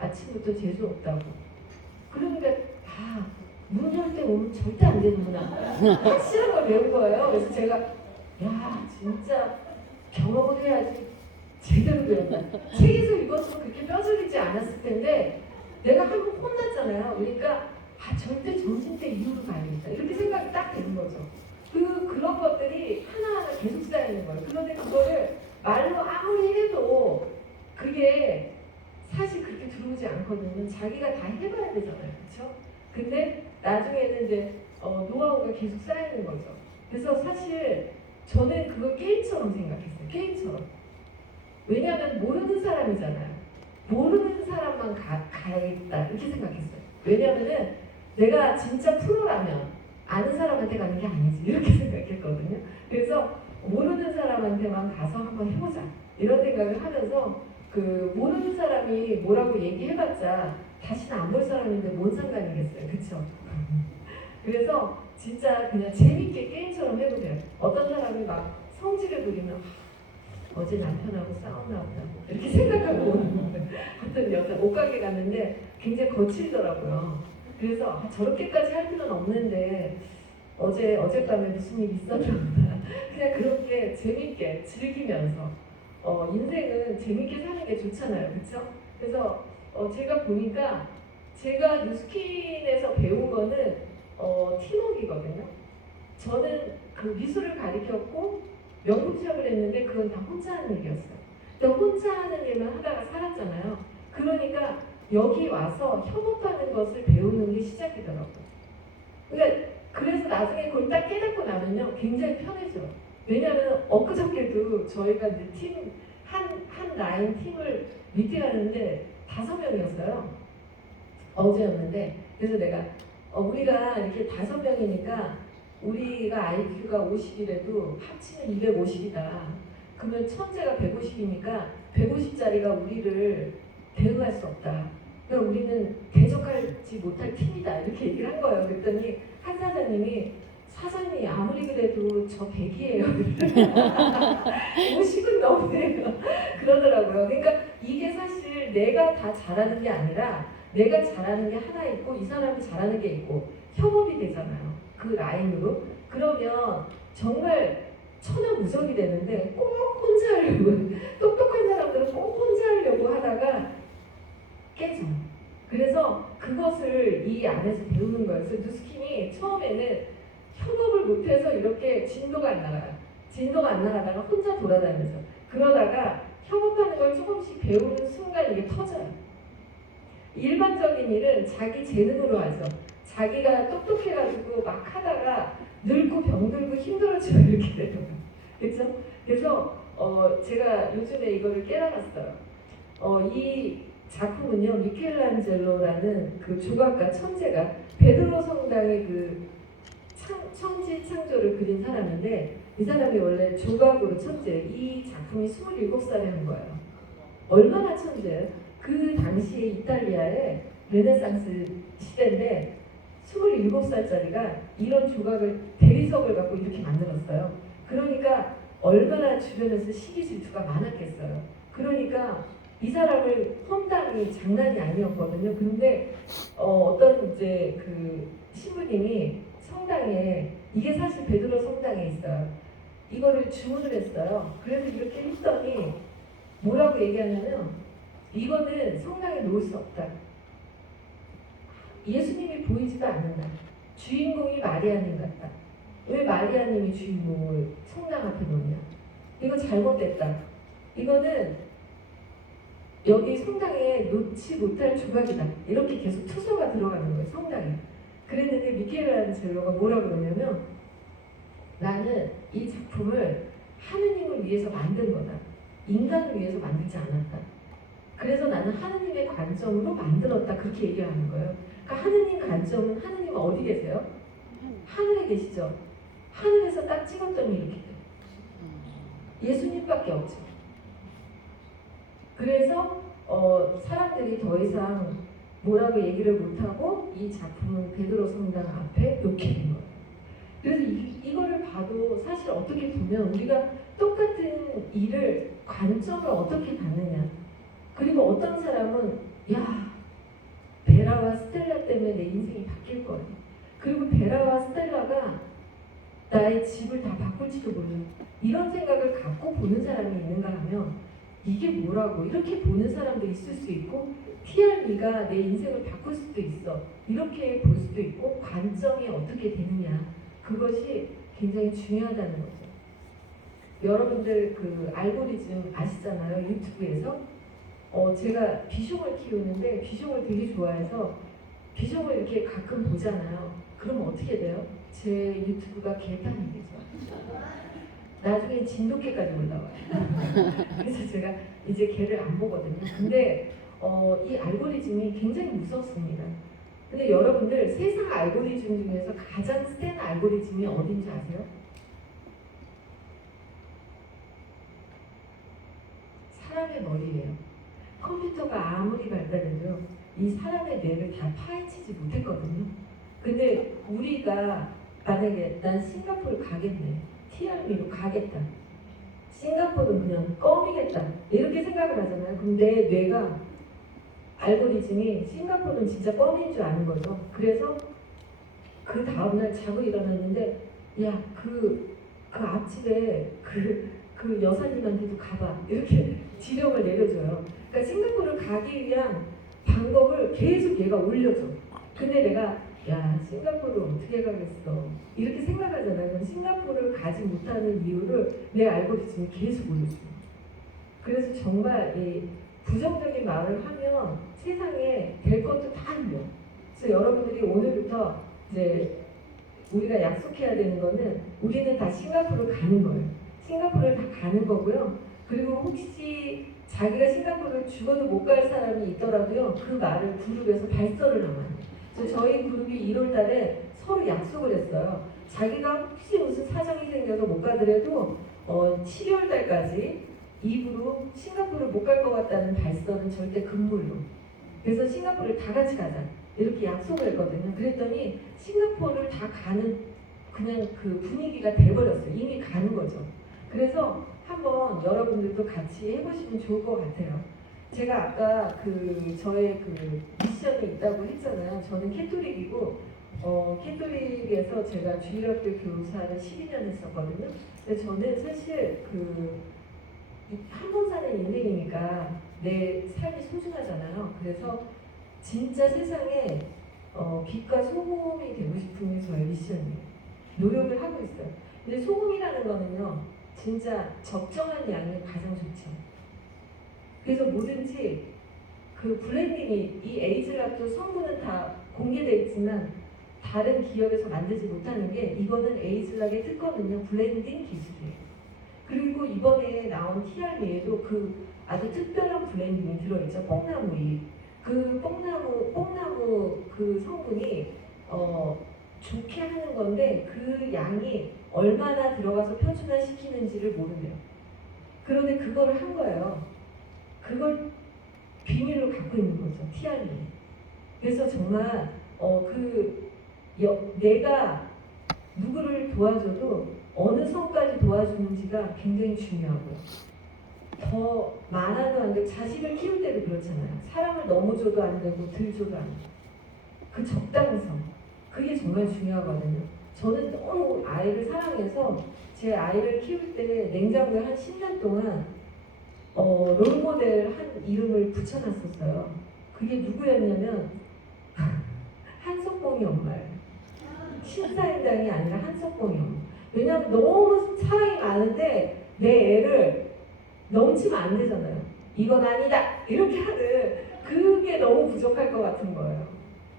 아침부터 재수 없다고. 그러니까 문 열 때 오면 절대 안 되는구나. 확실한 걸 배운 거예요. 그래서 제가 야 진짜 경험을 해야지 제대로 배운다. 책에서 읽었으면 그렇게 뼈저리지 않았을 텐데 내가 한번 혼났잖아요. 그러니까 절대 점심때 이후로 가야겠다. 이렇게 생각이 딱 되는 거죠. 그런 것들이 하나하나 계속 쌓이는 거예요. 그런데 그거를 말로 아무리 해도 그게 사실 그렇게 들어오지 않거든요. 자기가 다 해봐야 되잖아요. 그렇죠? 근데 나중에는 이제 노하우가 계속 쌓이는 거죠. 그래서 사실 저는 그걸 게임처럼 생각했어요. 게임처럼. 왜냐하면 모르는 사람이잖아요. 모르는 사람만 가야겠다 이렇게 생각했어요. 왜냐하면은 내가 진짜 프로라면 아는 사람한테 가는 게 아니지 이렇게 생각했거든요. 그래서 모르는 사람한테만 가서 한번 해보자 이런 생각을 하면서 그 모르는 사람이 뭐라고 얘기해봤자 다시는 안 볼 사람인데 뭔 상관이겠어요. 그쵸? 그래서 진짜 그냥 재밌게 게임처럼 해보세요. 어떤 사람이 막 성질을 부리면 어제 남편하고 싸웠나 보다 이렇게 생각하고 오는 거예요. 어떤 여자 옷가게 갔는데 굉장히 거칠더라고요. 그래서 저렇게까지 할 필요는 없는데 어젯밤에 무슨 일이 있었나 보다. 그냥 그렇게 재밌게 즐기면서 인생은 재밌게 사는 게 좋잖아요. 그렇죠? 그래서 제가 보니까 제가 뉴스킨에서 배운 거는 팀워크거든요. 저는 그 미술을 가르쳤고 명품 취업을 했는데 그건 다 혼자 하는 일이었어요. 근데 혼자 하는 일만 하다가 살았잖아요. 그러니까 여기 와서 협업하는 것을 배우는 게 시작이더라고요. 그러니까 그래서 나중에 그걸 딱 깨닫고 나면요 굉장히 편해져요. 왜냐하면 엊그저께도 저희가 이제 한 라인 팀을 미팅하는데 5명이었어요. 어제였는데 그래서 내가 우리가 이렇게 5명이니까 우리가 IQ가 50이라도 합치면 250이다. 그러면 천재가 150이니까 150짜리가 우리를 대응할 수 없다. 그러니까 우리는 대적하지 못할 팀이다. 이렇게 얘기를 한 거예요. 그랬더니 한 사장님이 아무리 그래도 저 100이에요. 50은 너무해요. 그러더라고요. 그러니까 이게 사실 내가 다 잘하는 게 아니라 내가 잘하는 게 하나 있고 이 사람이 잘하는 게 있고 협업이 되잖아요. 그 라인으로. 그러면 정말 천하무적이 되는데 꼭 혼자 하려고 똑똑한 사람들은 꼭 혼자 하려고 하다가 깨져. 그래서 그것을 이 안에서 배우는 거예요. 그래서 뉴스킨이 처음에는 협업을 못해서 이렇게 진도가 안 나가요. 진도가 안 나가다가 혼자 돌아다니죠. 그러다가 협업하는 걸 조금씩 배우는 순간 이게 터져요. 일반적인 일은 자기 재능으로 하죠. 자기가 똑똑해가지고 막 하다가 늙고 병들고 힘들어지고 이렇게 되는 거예요. 그렇죠? 그래서 제가 요즘에 이거를 깨달았어요. 이 작품은요 미켈란젤로라는 그 조각가 천재가 베드로 성당의 그 천지 창조를 그린 사람인데 이 사람이 원래 조각으로 천재. 이 작품이 27살에 한 거예요. 얼마나 천재예요? 그 당시에 이탈리아의 르네상스 시대인데 27살짜리가 이런 조각을 대리석을 갖고 이렇게 만들었어요. 그러니까 얼마나 주변에서 시기 질투가 많았겠어요. 그러니까 이 사람을 험담이 장난이 아니었거든요. 근데 어떤 이제 그 신부님이 성당에 이게 사실 베드로 성당에 있어요. 이거를 주문을 했어요. 그래서 이렇게 했더니 뭐라고 얘기하냐면 이거는 성당에 놓을 수 없다. 예수님이 보이지도 않는다. 주인공이 마리아님 같다. 왜 마리아님이 주인공을 성당 앞에 놓냐? 이거 잘못됐다. 이거는 여기 성당에 놓지 못할 조각이다. 이렇게 계속 투서가 들어가는 거예요. 성당에. 그랬는데 미켈란젤로가 뭐라고 그러냐면 나는 이 작품을 하느님을 위해서 만든 거다. 인간을 위해서 만들지 않았다. 그래서 나는 하느님의 관점으로 만들었다. 그렇게 얘기하는 거예요. 그러니까 하느님 관점은 하느님은 어디 계세요? 하늘에 계시죠. 하늘에서 딱 찍었더니 이렇게 돼요. 예수님밖에 없죠. 그래서 사람들이 더 이상 뭐라고 얘기를 못하고 이 작품은 베드로 성당 앞에 놓게 된 거예요. 그래서 이거를 봐도 사실 어떻게 보면 우리가 똑같은 일을 관점을 어떻게 받느냐. 그리고 어떤 사람은 야 베라와 스텔라 때문에 내 인생이 바뀔 거야. 그리고 베라와 스텔라가 나의 집을 다 바꿀지도 모르는 이런 생각을 갖고 보는 사람이 있는가 하면 이게 뭐라고 이렇게 보는 사람도 있을 수 있고 TRB가 내 인생을 바꿀 수도 있어 이렇게 볼 수도 있고 관점이 어떻게 되느냐 그것이 굉장히 중요하다는 거죠. 여러분들 그 알고리즘 아시잖아요. 유튜브에서 제가 비숑을 키우는데 비숑을 되게 좋아해서 비숑을 이렇게 가끔 보잖아요. 그럼 어떻게 돼요? 제 유튜브가 개판이 되죠. 나중에 진돗개까지 올라와요. 그래서 제가 이제 개를 안 보거든요. 근데 이 알고리즘이 굉장히 무섭습니다. 근데 여러분들 세상 알고리즘 중에서 가장 센 알고리즘이 어딘지 아세요? 사람의 머리예요. 컴퓨터가 아무리 발달해도 이 사람의 뇌를 다 파헤치지 못했거든요. 근데 우리가 만약에 난 싱가포르 가겠네. TRB로 가겠다. 싱가포르는 그냥 껌이겠다. 이렇게 생각을 하잖아요. 그럼 내 뇌가 알고리즘이 싱가포르는 진짜 껌인 줄 아는 거죠. 그래서 그 다음날 자고 일어났는데 야, 그 앞집에 그 여사님한테도 가봐. 이렇게 지령을 내려줘요. 그러니까 싱가포르를 가기 위한 방법을 계속 얘가 올려줘. 근데 내가 야, 싱가포르를 어떻게 가겠어. 이렇게 생각하잖아요. 그럼 싱가포르를 가지 못하는 이유를 내 알고리즘이 계속 올려줘요. 그래서 정말 이 부정적인 말을 하면 세상에 될 것도 다 있요. 그래서 여러분들이 오늘부터 이제 우리가 약속해야 되는 거는 우리는 다 싱가포르 가는 거예요. 싱가포르를 다 가는 거고요. 그리고 혹시 자기가 싱가포르를 죽어도 못 갈 사람이 있더라도요. 그 말을 그룹에서 발설을 하면 그래서 저희 그룹이 1월 달에 서로 약속을 했어요. 자기가 혹시 무슨 사정이 생겨서 못 가더라도 7월 달까지 입으로 싱가포르를 못 갈 것 같다는 발설은 절대 금물로. 그래서 싱가포르를 다 같이 가자. 이렇게 약속을 했거든요. 그랬더니 싱가포르를 다 가는 그냥 그 분위기가 돼버렸어요. 이미 가는 거죠. 그래서 한번 여러분들도 같이 해보시면 좋을 것 같아요. 제가 아까 저의 미션이 있다고 했잖아요. 저는 캐토릭이고 캐토릭에서 제가 주일학교 교사를 12년 했었거든요. 근데 저는 사실 한 번 사는 인생이니까 내 삶이 소중하잖아요. 그래서 진짜 세상에 빛과 소금이 되고 싶은 게 저의 미션이에요. 노력을 하고 있어요. 근데 소금이라는 거는요, 진짜 적정한 양이 가장 좋죠. 그래서 뭐든지 블렌딩이 이 에이즐랍도 성분은 다 공개되어 있지만 다른 기업에서 만들지 못하는 게 이거는 에이즐랍의 특허는요 블렌딩 기술이에요. 그리고 이번에 나온 TRB에도 아주 특별한 블렌딩이 들어있죠. 뽕나무 잎. 뽕나무 성분이 좋게 하는 건데 그 양이 얼마나 들어가서 표준화시키는지를 모른대요. 그런데 그걸 한 거예요. 그걸 비밀로 갖고 있는 거죠. TRB. 그래서 정말 내가 누구를 도와줘도 어느 선까지 도와주는지가 굉장히 중요하고요. 더 많아도 안 되고 자식을 키울 때도 그렇잖아요. 사람을 너무 줘도 안 되고 덜 줘도 안 되고 그 적당성 그게 정말 중요하거든요. 저는 너무 아이를 사랑해서 제 아이를 키울 때 냉장고에 한 10년 동안 롤모델 한 이름을 붙여놨었어요. 그게 누구였냐면 한석봉이 엄마예요. 신사임당이 아니라 한석봉이 엄마. 왜냐면 너무 사랑이 많은데 내 애를 넘치면 안 되잖아요. 이건 아니다 이렇게 하는 그게 너무 부족할 것 같은 거예요.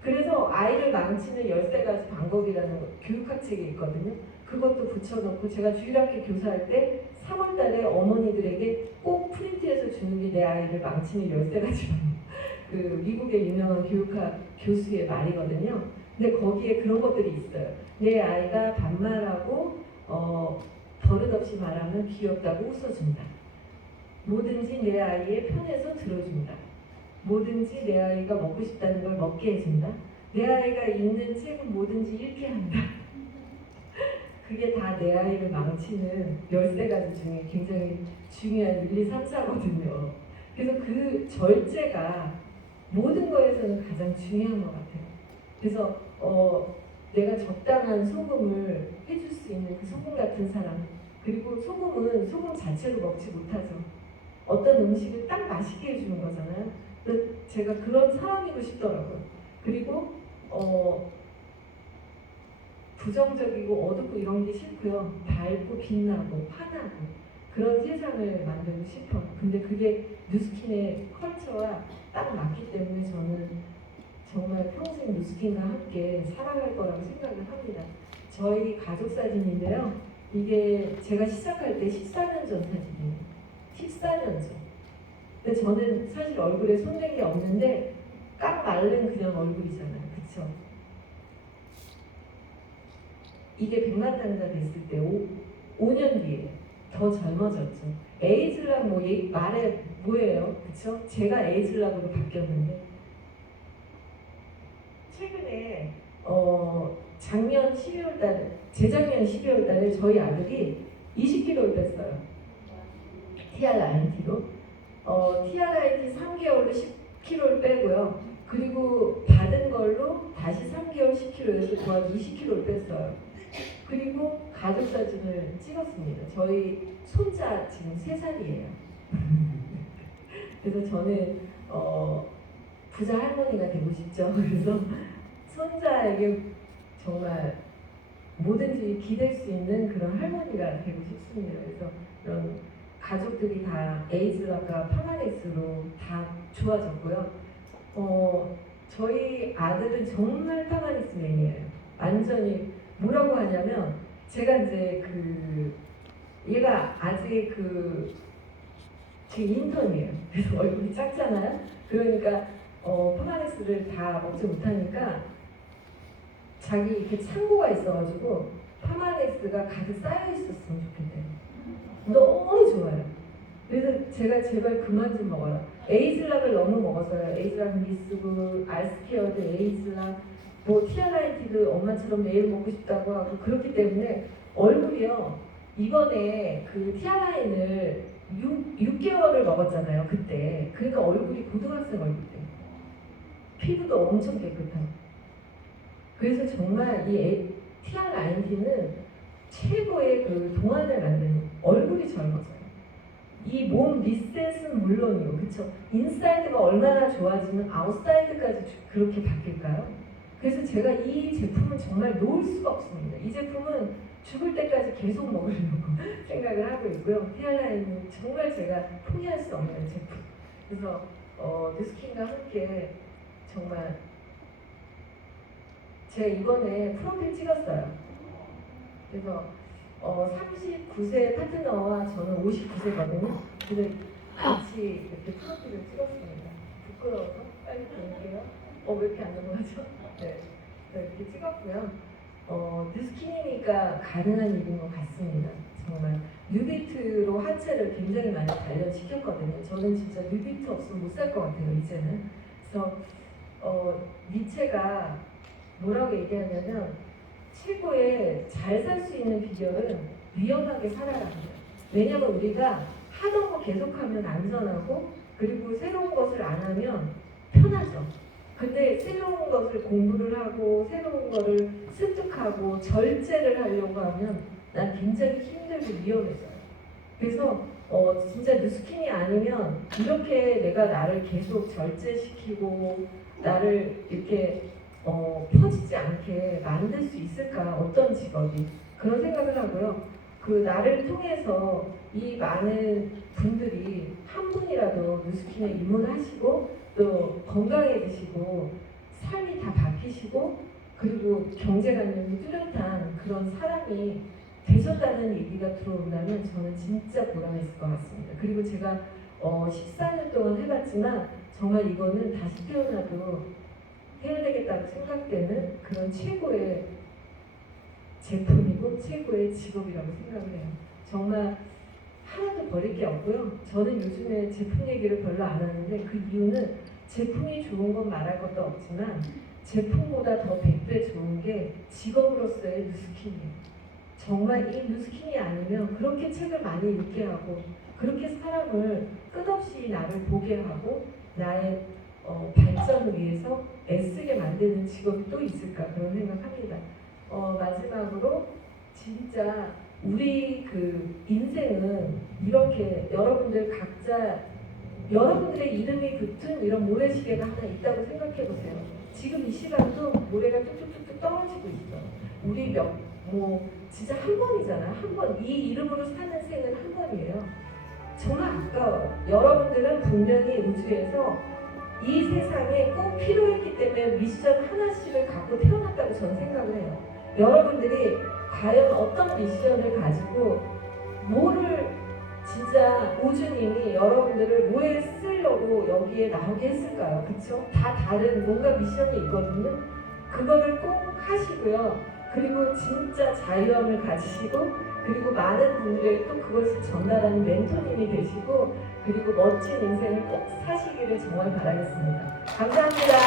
그래서 아이를 망치는 13가지 방법이라는 교육학 책이 있거든요. 그것도 붙여놓고 제가 주일학교 교사할 때 3월 달에 어머니들에게 꼭 프린트해서 주는 게 내 아이를 망치는 13가지 방법. 미국의 유명한 교육학 교수의 말이거든요. 근데 거기에 그런 것들이 있어요. 내 아이가 반말하고 버릇없이 말하면 귀엽다고 웃어준다. 뭐든지 내 아이의 편에서 들어준다. 뭐든지 내 아이가 먹고 싶다는 걸 먹게 해준다. 내 아이가 읽는 책은 뭐든지 읽게 한다. 그게 다 내 아이를 망치는 13가지 중에 굉장히 중요한 1, 2, 3, 4거든요. 그래서 그 절제가 모든 거에서는 가장 중요한 것 같아요. 그래서 내가 적당한 소금을 해줄 수 있는 그 소금 같은 사람. 그리고 소금은 소금 자체로 먹지 못하죠. 어떤 음식을 딱 맛있게 해주는 거잖아요. 그래서 제가 그런 사람이고 싶더라고요. 그리고 부정적이고 어둡고 이런 게 싫고요. 밝고 빛나고 환하고 그런 세상을 만들고 싶어요. 근데 그게 뉴스킨의 컬처와 딱 맞기 때문에 저는 정말 평생 뉴스킨과 함께 살아갈 거라고 생각을 합니다. 저희 가족 사진인데요. 이게 제가 시작할 때 14년 전 사진이에요. 14년 전. 근데 저는 사실 얼굴에 손댄 게 없는데 딱 마른 그냥 얼굴이잖아요. 그쵸? 이게 백만장자 됐을 때 5년 뒤에 더 젊어졌죠. 에이즐락 뭐 말에 뭐예요? 그쵸? 제가 에이즐락으로 바뀌었는데 최근에 작년 12월 달에 재작년 12월 달에 저희 아들이 20kg를 뺐어요. TRIT로 TRIT 3개월로 10kg를 빼고요. 그리고 받은 걸로 다시 3개월 10kg에서 더 20kg를 뺐어요. 그리고 가족 사진을 찍었습니다. 저희 손자 지금 3살이에요. 그래서 저는 부자 할머니가 되고 싶죠. 그래서 손자에게 정말 뭐든지 기댈 수 있는 그런 할머니가 되고 싶습니다. 그래서 이런 가족들이 다 에이즐락과 파마렉스로 다 좋아졌고요. 저희 아들은 정말 파마렉스 매니아예요. 완전히 뭐라고 하냐면 제가 이제 얘가 아직 제 인턴이에요. 그래서 얼굴이 작잖아요. 그러니까 파마렉스를 다 먹지 못하니까 자기 이렇게 창고가 있어가지고 파마렉스가 가득 쌓여 있었으면 좋겠대요. 너무 좋아요. 그래서 제가 제발 그만 좀 먹어라. 에이즐락을 너무 먹어서요. 에이즐락 미스고 알스케어드 에이즐락 뭐 TRIT도 엄마처럼 매일 먹고 싶다고 하고 그렇기 때문에 얼굴이요. 이번에 그 티아라인을 6개월을 먹었잖아요. 그때. 그러니까 얼굴이 고등학생 얼굴 때. 피부도 엄청 깨끗하고. 그래서 정말 이 TRIT는 최고의 그 동안을 만드는 얼굴이 젊어져요. 이 몸 리셋은 물론이고, 그쵸? 인사이드가 얼마나 좋아지면 아웃사이드까지 그렇게 바뀔까요? 그래서 제가 이 제품은 정말 놓을 수가 없습니다. 이 제품은 죽을 때까지 계속 먹으려고 생각을 하고 있고요. 티알라인은 정말 제가 포기할 수 없는 제품. 그래서 뉴스킨과 함께 정말 제가 이번에 프로필 찍었어요. 그래서 39세 파트너와 저는 59세거든요. 그래서 같이 이렇게 프로필을 찍었습니다. 부끄러워서 빨리 볼게요. 왜 이렇게 안 넘어가죠? 네. 이렇게 찍었고요. 뉴스킨이니까 가능한 일인 것 같습니다. 정말 뉴비트로 하체를 굉장히 많이 단련시켰거든요. 저는 진짜 뉴비트 없으면 못 살 것 같아요. 이제는. 그래서 니체가 뭐라고 얘기하냐면 최고의 잘 살 수 있는 비결은 위험하게 살아가는 거예요. 왜냐면 우리가 하던 거 계속하면 안전하고 그리고 새로운 것을 안 하면 편하죠. 근데 새로운 것을 공부를 하고 새로운 거를 습득하고 절제를 하려고 하면 난 굉장히 힘들고 위험해져요. 그래서 진짜 뉴스킨이 아니면 이렇게 내가 나를 계속 절제시키고 나를 이렇게 퍼지지 않게 만들 수 있을까? 어떤 직업이? 그런 생각을 하고요. 나를 통해서 이 많은 분들이 한 분이라도 뉴스킨에 입문하시고 또 건강해지시고 삶이 다 바뀌시고 그리고 경제관념이 뚜렷한 그런 사람이 되셨다는 얘기가 들어온다면 저는 진짜 보람이 있을 것 같습니다. 그리고 제가 14년 동안 해봤지만 정말 이거는 다시 태어나도 해야 되겠다고 생각되는 그런 최고의 제품이고 최고의 직업이라고 생각을 해요. 정말 하나도 버릴 게 없고요. 저는 요즘에 제품 얘기를 별로 안 하는데 그 이유는 제품이 좋은 건 말할 것도 없지만 제품보다 더 100배 좋은 게 직업으로서의 뉴스킨이에요. 정말 이 뉴스킨이 아니면 그렇게 책을 많이 읽게 하고 그렇게 사람을 끝없이 나를 보게 하고 나의 발전을 위해서 애쓰게 만드는 직업이 또 있을까 그런 생각합니다. 마지막으로 진짜 우리 그 인생은 이렇게 여러분들 각자 여러분들의 이름이 붙은 이런 모래시계가 하나 있다고 생각해 보세요. 지금 이 시간도 모래가 뚝뚝뚝뚝 떨어지고 있어. 우리 진짜 한 번이잖아. 한 번. 이 이름으로 사는 생은 한 번이에요. 정말 아까워요. 여러분들은 분명히 우주에서 이 세상에 꼭 필요했기 때문에 미션 하나씩을 갖고 태어났다고 저는 생각을 해요. 여러분들이 과연 어떤 미션을 가지고 뭐를 진짜 우주님이 여러분들을 뭐에 쓰려고 여기에 나오게 했을까요? 그쵸? 다 다른 뭔가 미션이 있거든요. 그거를 꼭 하시고요. 그리고 진짜 자유함을 가지시고 그리고 많은 분들에게 또 그것을 전달하는 멘토님이 되시고 그리고 멋진 인생을 꼭 사시기를 정말 바라겠습니다. 감사합니다.